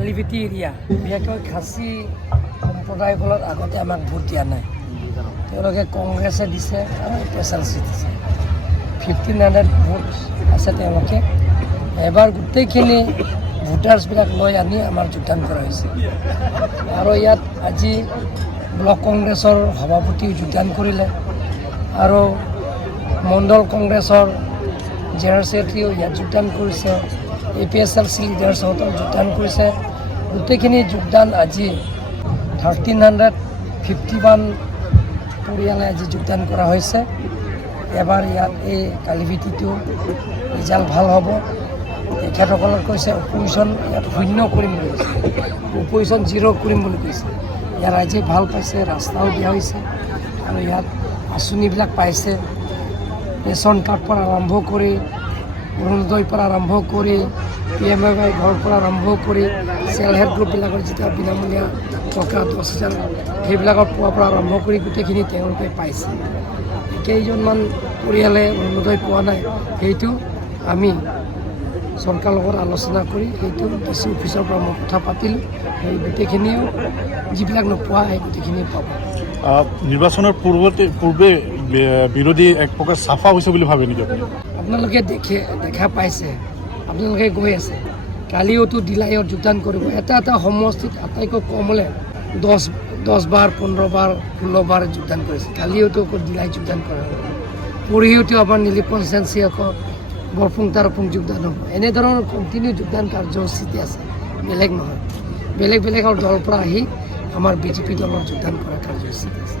কালিভিটি area বিশেষকৈ খাচী সম্প্ৰদায়সকলৰ আগতে আমাক ভোট দিয়া নাই। তেওঁলোকে কংগ্ৰেছে দিছে আৰু SLC দিছে। 1500 ভোট আছে তেওঁলোকে। এবাৰ গোটেইখিনি ভোটাৰ্ছবিলাক লৈ আনি আমাৰ যোগদান কৰা হৈছে। আৰু ইয়াত আজি ব্লক কংগ্ৰেছৰ সভাপতিও যোগদান কৰিলে আৰু মণ্ডল কংগ্ৰেছৰ জেনেৰেল ছেক্ৰেটাৰীও ইয়াত যোগদান কৰিছে। APSLC লিডাৰ্ছহঁতেও যোগদান কৰিছে। গোটেইখিনি যোগদান আজি 1351 পৰিয়ালে আজি যোগদান কৰা হৈছে। এবাৰ ইয়াত এই কালিভিটিটো ৰিজাল্ট ভাল হ'ব। তেখেতসকলে কৈছে অপজিশ্যন ইয়াত শূন্য কৰিম বুলি কৈছে, অপজিশ্যন 0 কৰিম বুলি কৈছে। ইয়াৰ ৰাইজে ভাল পাইছে, ৰাস্তাও দিয়া হৈছে আৰু ইয়াত আঁচনিবিলাক পাইছে। ৰেচন কাৰ্ডৰ পৰা আৰম্ভ কৰি অৰুণোদয়ৰ পৰা আৰম্ভ কৰি PMFI ঘৰৰ পৰা আৰম্ভ কৰি চেল্ফ হেল্প গ্ৰুপবিলাকৰ যেতিয়া বিনামূলীয়া টকা 10,000 সেইবিলাকৰ পোৱাৰ পৰা আৰম্ভ কৰি গোটেইখিনি তেওঁলোকে পাইছে। কেইজনমান পৰিয়ালে অৰুণোদয় পোৱা নাই, সেইটো আমি চৰকাৰৰ লগত আলোচনা কৰি সেইটো DC অফিচৰ পৰা মই কথা পাতিলোঁ। সেই গোটেইখিনিও যিবিলাক নোপোৱা সেই গোটেইখিনি পাব। নিৰ্বাচনৰ পূৰ্বে বিৰোধী এক প্ৰকাৰ চাফা হৈছে বুলি ভাবে নেকি আপুনি? আপোনালোকে দেখা পাইছে, আপোনালোকে গৈ আছে। কালিওতো ডিলাইত যোগদান কৰিব। এটা সমষ্টিত আটাইতকৈ কম হ'লে 10 বাৰ 15 বাৰ 16 বাৰ যোগদান কৰিছে। কালিওতো ডিলাই যোগদান কৰা হ'ব। পৰহিওতো আমাৰ নীলি কনষ্টিটুৱেঞ্চি আকৌ বৰপুং তাৰপুং যোগদান হ'ব। এনেধৰণৰ কণ্টিনিউ যোগদান কাৰ্যসূচীতে আছে, বেলেগ নহয়। বেলেগ দলৰ পৰা আহি আমাৰ BJP দলৰ যোগদান কৰা কাৰ্যসূচীতে আছে।